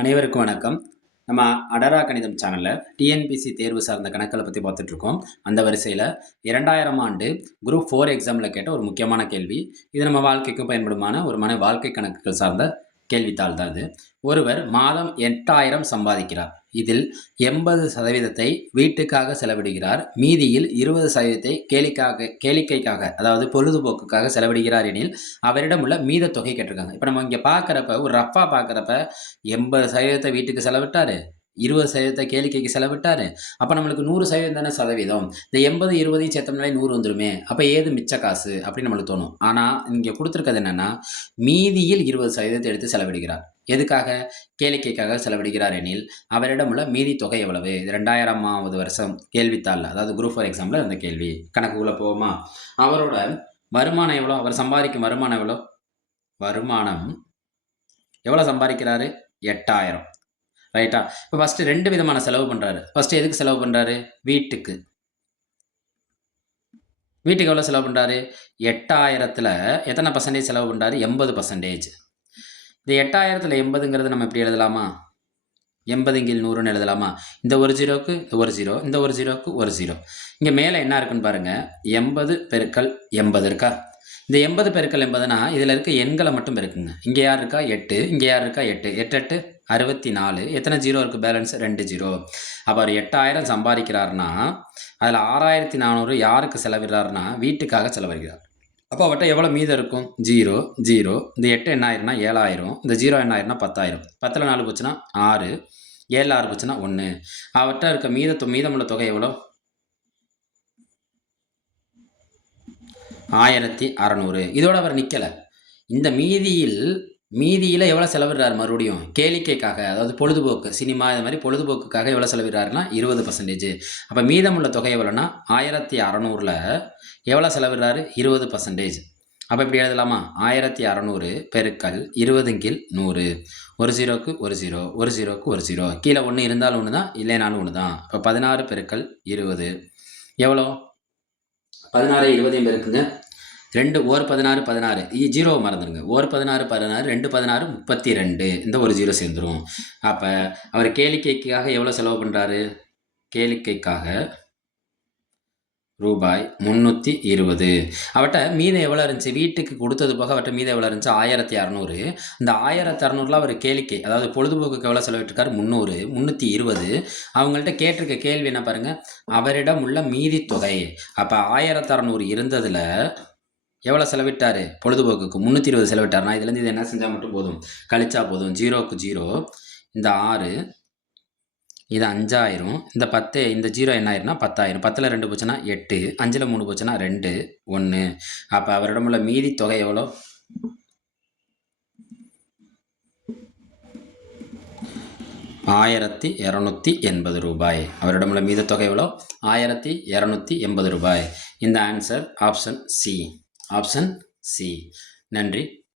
அனைவருக்கும் வணக்கம். நம்ம அடரா கணிதம் சேனலில் டிஎன்பிசி தேர்வு சார்ந்த கணக்களை பற்றி பார்த்துட்ருக்கோம் அந்த வரிசையில் இரண்டாயிரம் ஆண்டு குரூப் ஃபோர் எக்ஸாமில் கேட்ட ஒரு முக்கியமான கேள்வி. இது நம்ம வாழ்க்கைக்கும் பயன்படுமான ஒரு மன வாழ்க்கை கணக்குகள் சார்ந்த கேள்வித்தாள் தான் இது. ஒருவர் மாதம் எட்டாயிரம் சம்பாதிக்கிறார். இதில் எண்பது சதவீதத்தை வீட்டுக்காக செலவிடுகிறார். மீதியில் இருபது சதவீதத்தை கேளிக்காக கேளிக்கைக்காக அதாவது பொழுதுபோக்குக்காக செலவிடுகிறார் எனில் அவரிடம் உள்ள மீத தொகை கேட்டிருக்காங்க. இப்போ நம்ம இங்கே பார்க்குறப்ப ஒரு ரஃபாக பார்க்குறப்ப எண்பது சதவீதத்தை வீட்டுக்கு செலவிட்டார். இருபது சதவீதத்தை கேளிக்கைக்கு செலவிட்டார். அப்போ நம்மளுக்கு நூறு சதவீதம் தானே சதவீதம்? இந்த எண்பது இருபதையும் சேர்த்தோம்னாலே நூறு வந்துருமே. அப்போ ஏது மிச்ச காசு? அப்படின்னு நம்மளுக்கு தோணும். ஆனால் இங்கே கொடுத்துருக்கிறது என்னென்னா மீதியில் இருபது சதவீதத்தை எடுத்து செலவிடுகிறார். எதுக்காக? கேளிக்கைக்காக செலவிடுகிறார் எனில் அவரிடம் உள்ள மீதி தொகை எவ்வளவு? இது ரெண்டாயிரமாவது வருஷம் கேள்வித்தாள். அதாவது குரூப் ஃபார் எக்ஸாம்பிள் அந்த கேள்வி. கணக்குக்குள்ளே போவோமா? அவரோட வருமானம் எவ்வளோ? அவர் சம்பாதிக்கும் வருமானம் எவ்வளோ? வருமானம் எவ்வளோ சம்பாதிக்கிறாரு? எட்டாயிரம். ரைட்டா இப்போ ஃபஸ்ட்டு ரெண்டு விதமான செலவு பண்ணுறாரு ஃபஸ்ட்டு எதுக்கு செலவு பண்ணுறாரு வீட்டுக்கு. வீட்டுக்கு எவ்வளோ செலவு பண்ணுறாரு எட்டாயிரத்தில் எத்தனை பர்சன்டேஜ் செலவு பண்ணுறாரு எண்பது பர்சன்டேஜ் இந்த எட்டாயிரத்தில் எண்பதுங்கிறது நம்ம எப்படி எழுதலாமா? எண்பதுங்கில் நூறுன்னு எழுதலாமா? இந்த ஒரு ஜீரோவுக்கு இந்த ஒரு ஜீரோ இந்த ஒரு ஜீரோக்கு ஒரு ஜீரோ இங்கே மேலே என்ன இருக்குன்னு பாருங்கள் எண்பது பெருக்கல் எண்பது இருக்கா? இந்த எண்பது பெருக்கல் எண்பதுனா இதில் இருக்க எண்களை மட்டும் இருக்குங்க இங்கே யார் இருக்கா? எட்டு. இங்கே யார் இருக்கா? எட்டு. எட்டு எட்டு? அறுபத்தி நாலு. எத்தனை ஜீரோ இருக்குது பேலன்ஸ் ரெண்டு ஜீரோ. அப்போ அவர் எட்டாயிரம் சம்பாதிக்கிறாருன்னா அதில் ஆறாயிரத்தி நானூறு யாருக்கு செலவிடுறாருன்னா வீட்டுக்காக செலவிடுகிறார் அப்போ அவர்கிட்ட எவ்வளோ மீதம் இருக்கும்? Zero zero. இந்த எட்டு என்ன ஆயிரும்னா ஏழாயிரம். இந்த ஜீரோ என்ன ஆயிரும்னா பத்தாயிரம். பத்தில் நாலு போச்சுன்னா ஆறு. ஏழு ஆறு போச்சுன்னா ஒன்று அவட்ட இருக்க மீத மீதமுள்ள தொகை எவ்வளோ ஆயிரத்தி அறநூறு. இதோட அவர் நிற்கலை இந்த மீதியில் மீதியில் எவ்வளோ செலவிடுறாரு மறுபடியும்? கேளிக்கைக்காக அதாவது பொழுதுபோக்கு சினிமா இது மாதிரி பொழுதுபோக்குக்காக எவ்வளோ செலவிடுறாருன்னா இருபது பர்சன்டேஜ் அப்போ மீதமுள்ள தொகை எவ்வளோன்னா ஆயிரத்தி அறநூறில் எவ்வளோ செலவிடுறாரு? இருபது பர்சன்டேஜ் அப்போ இப்படி எழுதலாமா? ஆயிரத்தி அறநூறு பெருக்கல் இருபதுங்கில் நூறு. ஒரு ஜீரோக்கு ஒரு ஜீரோ ஒரு ஜீரோக்கு ஒரு ஜீரோ. கீழே ஒன்று இருந்தாலும் ஒன்று தான் இல்லைனாலும் ஒன்று தான் இப்போ பதினாறு பெருக்கல் இருபது. எவ்வளோ பதினாறு இருபதையும் பெருக்குங்க. ரெண்டு ஓர் பதினாறு பதினாறு. ஜீரோ மறந்துடுங்க. ஓர் பதினாறு பதினாறு ரெண்டு பதினாறு முப்பத்தி ரெண்டு இந்த ஒரு ஜீரோ சேர்ந்துடும் அப்போ அவர் கேளிக்கைக்காக எவ்வளோ செலவு பண்ணுறாரு கேளிக்கைக்காக ரூபாய் முந்நூற்றி இருபது. அவட்ட மீதம் எவ்வளோ இருந்துச்சு? வீட்டுக்கு கொடுத்தது போக அவட்ட மீதம் எவ்வளோ இருந்துச்சு? ஆயிரத்தி அறநூறு. இந்த ஆயிரத்தி அறநூறுல அவர் கேளிக்கை அதாவது பொழுதுபோக்குக்கு எவ்வளோ செலவிட்டிருக்காரு? முந்நூறு முந்நூற்றி இருபது. அவங்கள்ட்ட கேட்டிருக்க கேள்வி என்ன பாருங்கள் அவரிடம் உள்ள மீதி தொகை. அப்போ ஆயிரத்தி அறநூறு இருந்ததில் எவ்வளோ செலவிட்டார்? பொழுதுபோக்குக்கு முந்நூற்றி இருபது செலவிட்டார்னா இதுலேருந்து இது என்ன செஞ்சால் மட்டும் போதும்? கழிச்சா போதும். ஜீரோக்கு ஜீரோ. இந்த ஆறு இது அஞ்சாயிரம். இந்த பத்து இந்த ஜீரோ என்ன ஆயிரும்னா பத்தாயிரம். பத்தில் ரெண்டு போச்சுன்னா எட்டு. அஞ்சில் மூணு போச்சுன்னா ரெண்டு ஒன்று அப்போ அவரிடம் உள்ள மீதி தொகை எவ்வளோ? ஆயிரத்தி இரநூத்தி எண்பது ரூபாய். அவரிடமுள்ள மீத தொகை எவ்வளோ? ஆயிரத்தி இரநூத்தி எண்பது ரூபாய். இந்த answer option C option C. நன்றி.